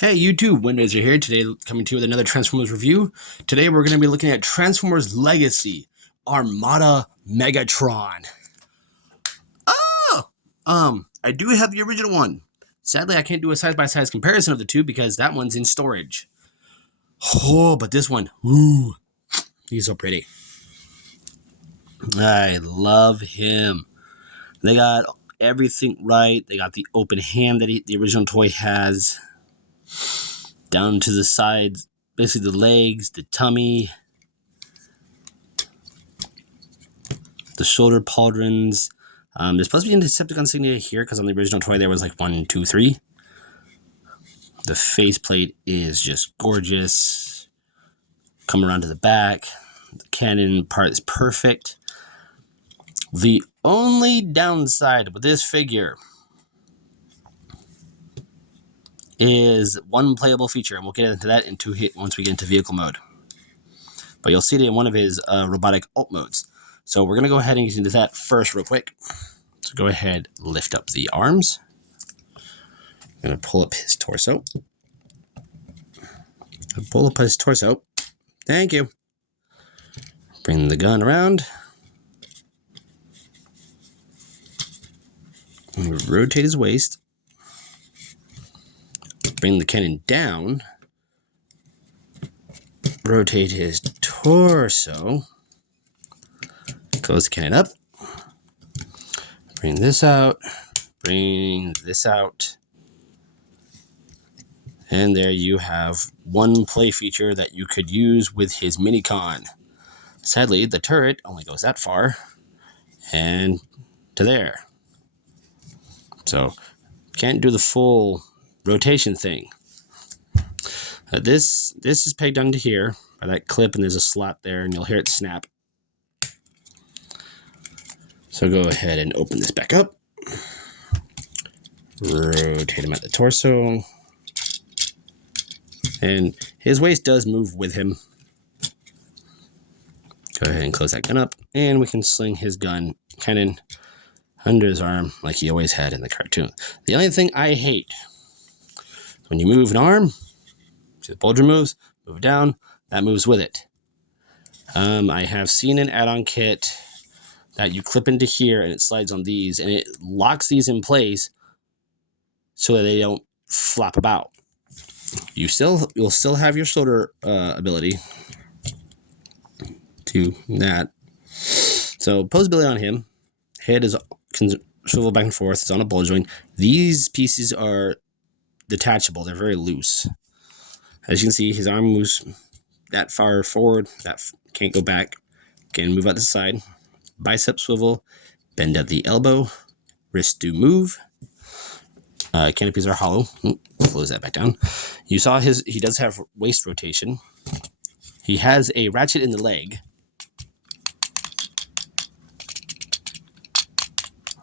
Hey YouTube, Windows are here today, coming to you with another Transformers review. Today we're going to be looking at Transformers Legacy, Armada Megatron. I do have the original one. Sadly, I can't do a side-by-side comparison of the two because that one's in storage. Oh, but this one, ooh, he's so pretty. I love him. They got everything right. They got the open hand that the original toy has. Down to the sides, basically the legs, the tummy, the shoulder pauldrons. There's supposed to be a Decepticon signature here because on the original toy there was like 1, 2, 3. The faceplate is just gorgeous. Come around to the back. The cannon part is perfect. The only downside with this figure is one playable feature, and we'll get into that once we get into vehicle mode. But you'll see it in one of his robotic alt modes. So we're going to go ahead and get into that first real quick. So go ahead, lift up the arms. I'm going to pull up his torso. Thank you. Bring the gun around. Rotate his waist. Bring the cannon down. Rotate his torso. Close the cannon up. Bring this out. Bring this out. And there you have one play feature that you could use with his Minicon. Sadly, the turret only goes that far and to there. So, can't do the full rotation thing. This is pegged onto here by that clip, and there's a slot there, and you'll hear it snap. So go ahead and open this back up. Rotate him at the torso. And his waist does move with him. Go ahead and close that gun up, and we can sling his cannon under his arm like he always had in the cartoon. The only thing I hate, when you move an arm, see the bulger moves, move it down, that moves with it. I have seen an add-on kit that you clip into here and it slides on these, and it locks these in place so that they don't flap about. You'll still have your shoulder ability to that. So posability on him. Head can swivel back and forth. It's on a ball joint. These pieces are detachable. They're very loose. As you can see, his arm moves that far forward. That can't go back. Can move out to the side. Bicep swivel. Bend at the elbow. Wrists do move. Canopies are hollow. Close that back down. You saw he does have waist rotation. He has a ratchet in the leg.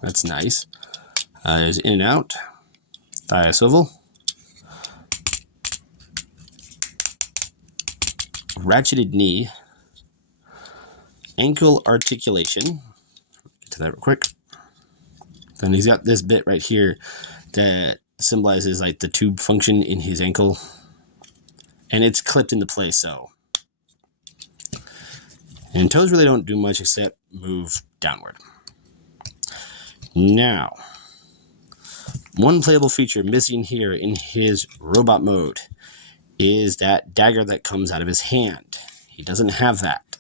That's nice. There's in and out. Thigh swivel. Ratcheted knee. Ankle articulation. Get to that real quick. Then he's got this bit right here that symbolizes like the tube function in his ankle, and it's clipped into place. So, and toes really don't do much except move downward. Now, one playable feature missing here in his robot mode is that dagger that comes out of his hand. He doesn't have that.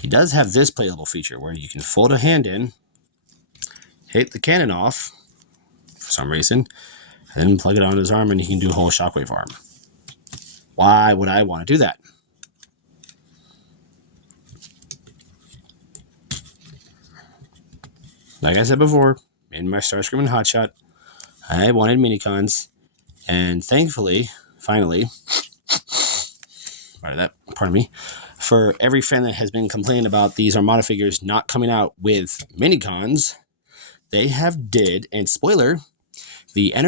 He does have this playable feature where you can fold a hand in, hit the cannon off for some reason, and then plug it on his arm, and he can do a whole shockwave arm. Why would I want to do that? Like I said before, in my Starscream and Hotshot, I wanted minicons, and thankfully, finally, pardon me, for every fan that has been complaining about these Armada figures not coming out with minicons, they have did, and spoiler, the the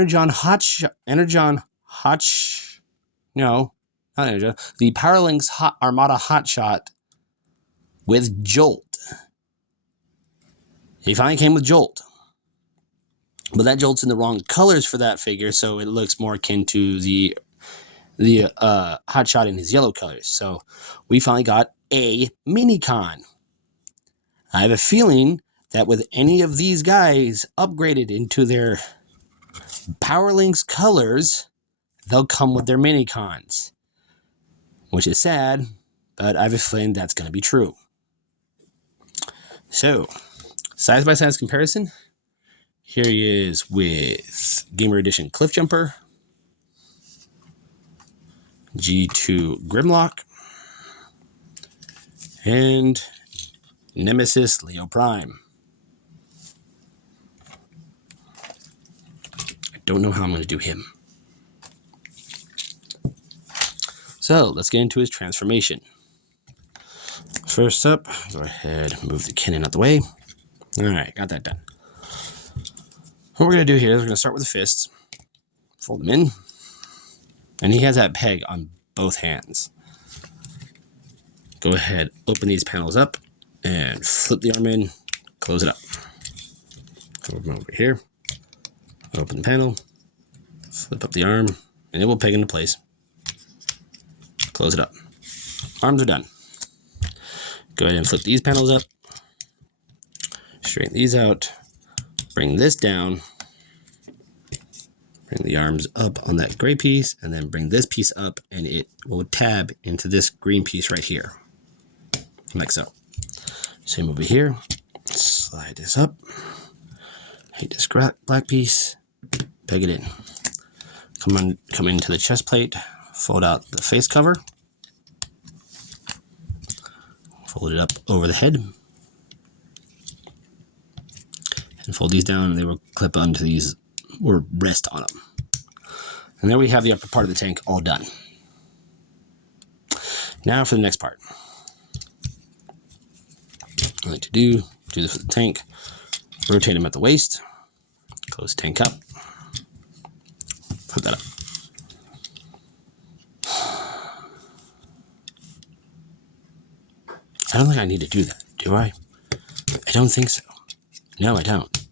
Powerlinks Armada Hotshot with Jolt. He finally came with Jolt. But that jolts in the wrong colors for that figure, so it looks more akin to the Hotshot in his yellow colors. So we finally got a Minicon. I have a feeling that with any of these guys upgraded into their Power Links colors, they'll come with their Minicons. Which is sad, but I have a feeling that's going to be true. So, size-by-size comparison. Here he is with Gamer Edition Cliffjumper, G2 Grimlock, and Nemesis Leo Prime. I don't know how I'm going to do him. So, let's get into his transformation. First up, go ahead, move the cannon out the way. Alright, got that done. What we're going to do here is we're going to start with the fists, fold them in, and he has that peg on both hands. Go ahead, open these panels up, and flip the arm in, close it up. Go over here, open the panel, flip up the arm, and it will peg into place. Close it up. Arms are done. Go ahead and flip these panels up, straighten these out, bring this down, bring the arms up on that gray piece, and then bring this piece up, and it will tab into this green piece right here, like so. Same over here. Slide this up, hit this black piece, peg it in. Come into the chest plate, fold out the face cover, fold it up over the head, and fold these down, and they will clip onto these or rest on them. And there we have the upper part of the tank all done. Now for the next part. I like to do this with the tank. Rotate him at the waist. Close the tank up. Put that up. I don't think I need to do that, do I? I don't think so. No, I don't.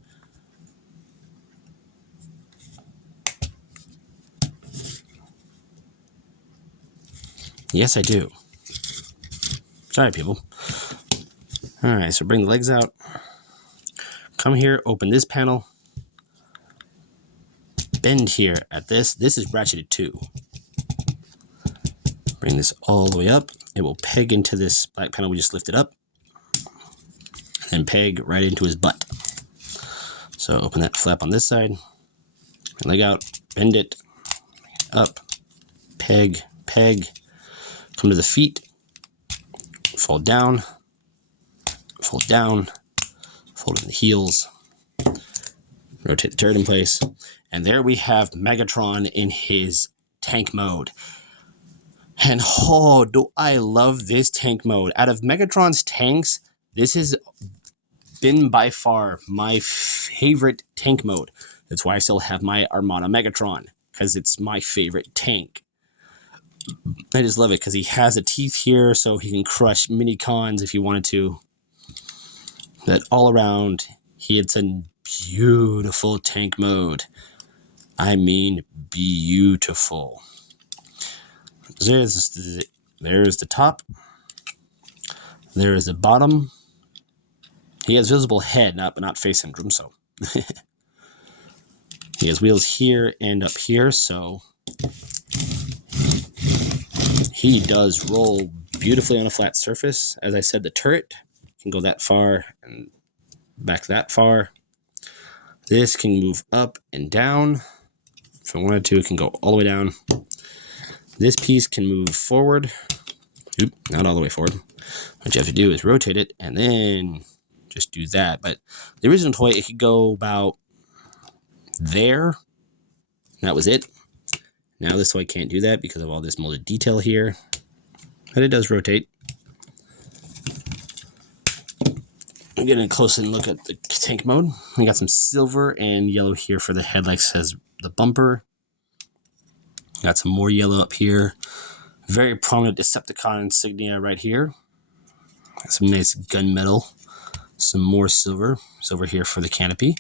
Yes, I do. Sorry, people. Alright, so bring the legs out. Come here, open this panel. Bend here at this. This is ratcheted too. Bring this all the way up. It will peg into this black panel we just lifted up. And then peg right into his butt. So open that flap on this side. Leg out. Bend it. Up. Peg. Peg. Come to the feet. Fold down. Fold down. Fold in the heels. Rotate the turret in place. And there we have Megatron in his tank mode. And oh, do I love this tank mode. Out of Megatron's tanks, this has been by far my favorite tank mode. That's why I still have my Armada Megatron, because it's my favorite tank. I just love it because he has the teeth here, so he can crush mini-cons if he wanted to. But all around, it's a beautiful tank mode. I mean, beautiful. There's the top. There is the bottom. He has visible head, not face syndrome, so. He has wheels here and up here, so he does roll beautifully on a flat surface. As I said, the turret can go that far and back that far. This can move up and down. If I wanted to, it can go all the way down. This piece can move forward. Oop, not all the way forward. What you have to do is rotate it and then just do that. But the original toy, it could go about there. That was it. Now this toy can't do that because of all this molded detail here. But it does rotate. I'm getting a close look at the tank mode. We got some silver and yellow here for the headlights as the bumper. Got some more yellow up here. Very prominent Decepticon insignia right here. Got some nice gunmetal. Some more silver. Silver here for the canopy.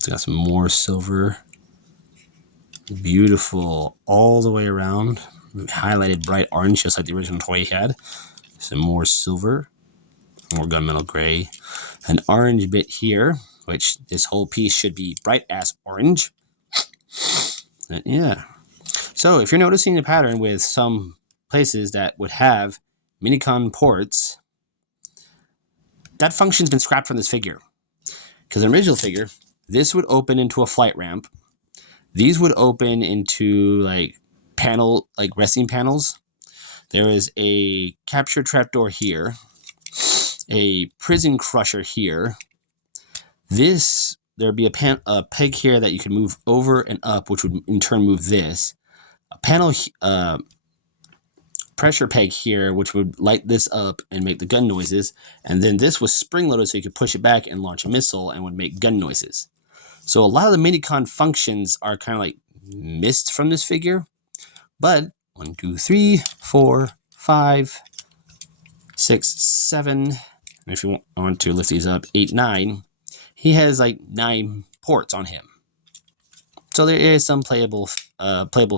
It's got some more silver. Beautiful all the way around. Highlighted bright orange, just like the original toy he had. Some more silver. More gunmetal gray. An orange bit here, which this whole piece should be bright ass orange. And yeah. So if you're noticing a pattern with some places that would have Minicon ports, that function's been scrapped from this figure. Because in the original figure, this would open into a flight ramp. These would open into like resting panels. There is a capture trapdoor here, a prison crusher here. There'd be a peg here that you could move over and up, which would in turn move this. A panel, pressure peg here, which would light this up and make the gun noises. And then this was spring-loaded, so you could push it back and launch a missile and would make gun noises. So a lot of the Minicon functions are kind of like missed from this figure. But 1, 2, 3, 4, 5, 6, 7. And if you want to lift these up, 8, 9. He has like 9 ports on him. So there is some playable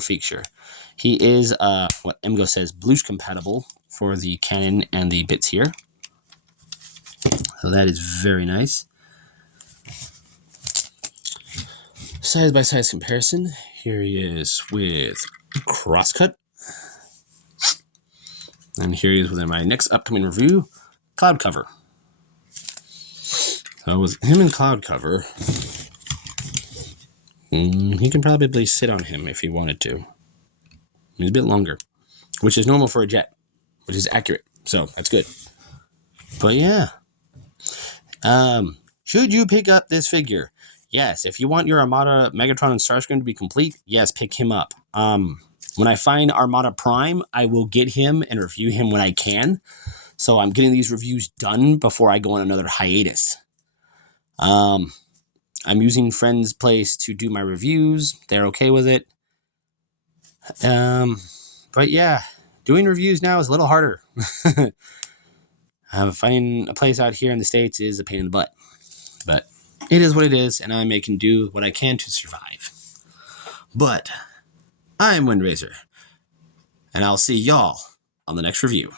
feature. He is what MGO says, Blues compatible for the cannon and the bits here. So that is very nice. Side-by-side comparison. Here he is with Crosscut. And here he is within my next upcoming review, Cloud Cover. So with him and Cloud Cover, he can probably sit on him if he wanted to. He's a bit longer, which is normal for a jet, which is accurate. So that's good. But yeah. Should you pick up this figure? Yes, if you want your Armada, Megatron, and Starscream to be complete, yes, pick him up. When I find Armada Prime, I will get him and review him when I can. So I'm getting these reviews done before I go on another hiatus. I'm using Friends' Place to do my reviews. They're okay with it. But yeah, doing reviews now is a little harder. Finding a place out here in the States is a pain in the butt. But it is what it is, and I can do what I can to survive. But I'm Windracer, and I'll see y'all on the next review.